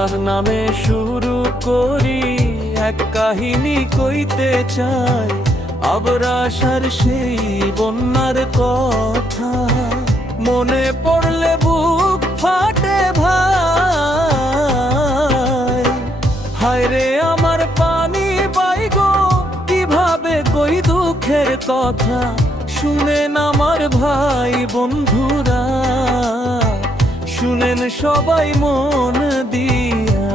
আল্লাহ নামে শুরু করি এক কাহিনী কইতে চাই আবরাসার সেই বন্যার কথা। মনে পড়লে বুক ফাটে ভাই, হায় রে আমার পানি বাইগো, কিভাবে কই দুঃখের কথা। শুনেন আমার ভাই বন্ধুরা, শুনেন সবাই মন দিয়া।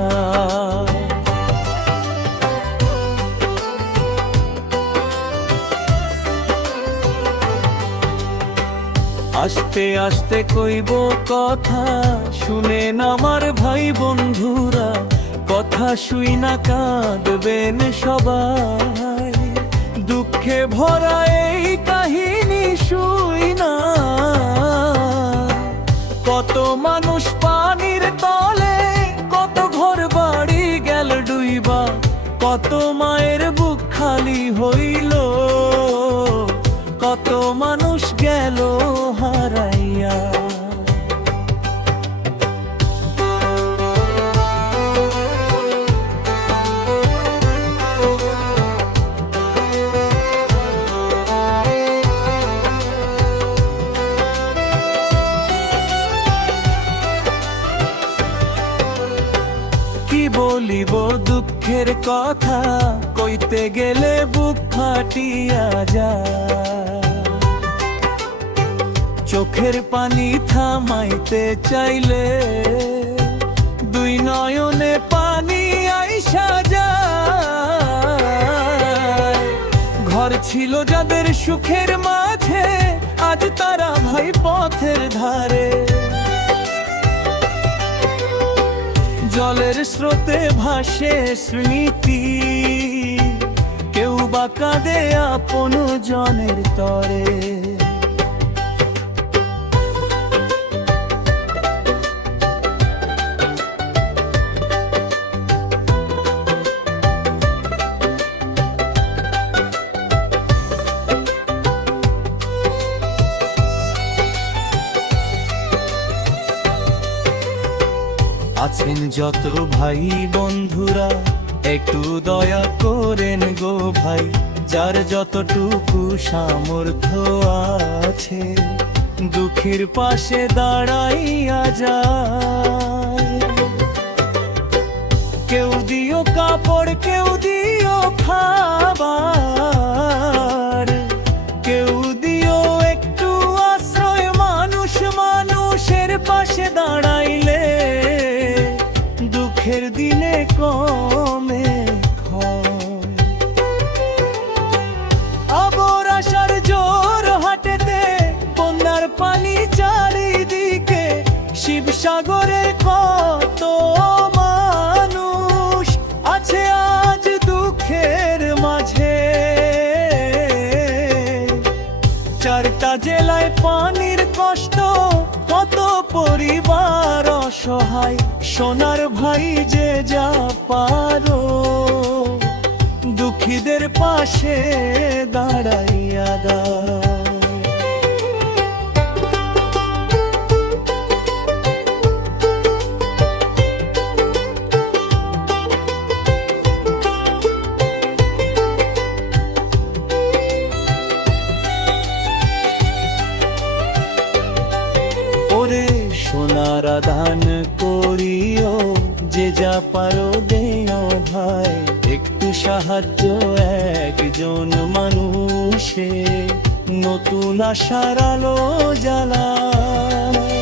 আস্তে আস্তে কইব কথা, শুনেন আমার ভাই বন্ধুরা, কথা শুই না কাঁদবেন সবাই। দুঃখে ভরা এই কাহিনী শুই না, কত মানুষ পানির তলে, কত ঘর বাড়ি গেল ডুইবা, কত মায়ের বুক খালি হইল, কত মানুষ গেল হারাইয়া। কি বলিব দুঃখের কথা, কইতে গেলে বুক ফাটিয়া যায়। চোখের পানি থামাইতে চাইলে দুই নয়নে পানি আইসা যায়। ঘর ছিল যাদের সুখের মাঝে, আজ তারা ভাই পথের ধারে। জলের স্রোতে ভাসে স্মৃতি, কেউ বা কাঁদে আপন জনের তরে। আছেন যত ভাই বন্ধুরা, একটু দয়া করেন গো ভাই, যার যতটুকু সামর্থ্য আছে, দুঃখীর পাশে দাঁড়াইয়া যায়। কেউ দিও কাপড়, কেউ দিও খাবার, কেউ দিও একটু আশ্রয়। মানুষ মানুষের পাশে দাঁড়াইলে দুঃখের দিনে কমে ক্ষয়। আবরাসার জোর হাটেতে বন্যার পানি চারিদিকে, শিবসাগরের কত মানুষ আছে আজ দুঃখের মাঝে। চারটা জেলায় পানির কষ্ট, কত পরিবার অসহায়। সোনার ভাই যে যা পারো, দুঃখীদের পাশে দাঁড়াইয়া দাও। ওরে সোনার দান করিও, যে যা পারো দেও ভাই। একটু সাহায্য একজন মানুষে নতুন আশার আলো জ্বালায়।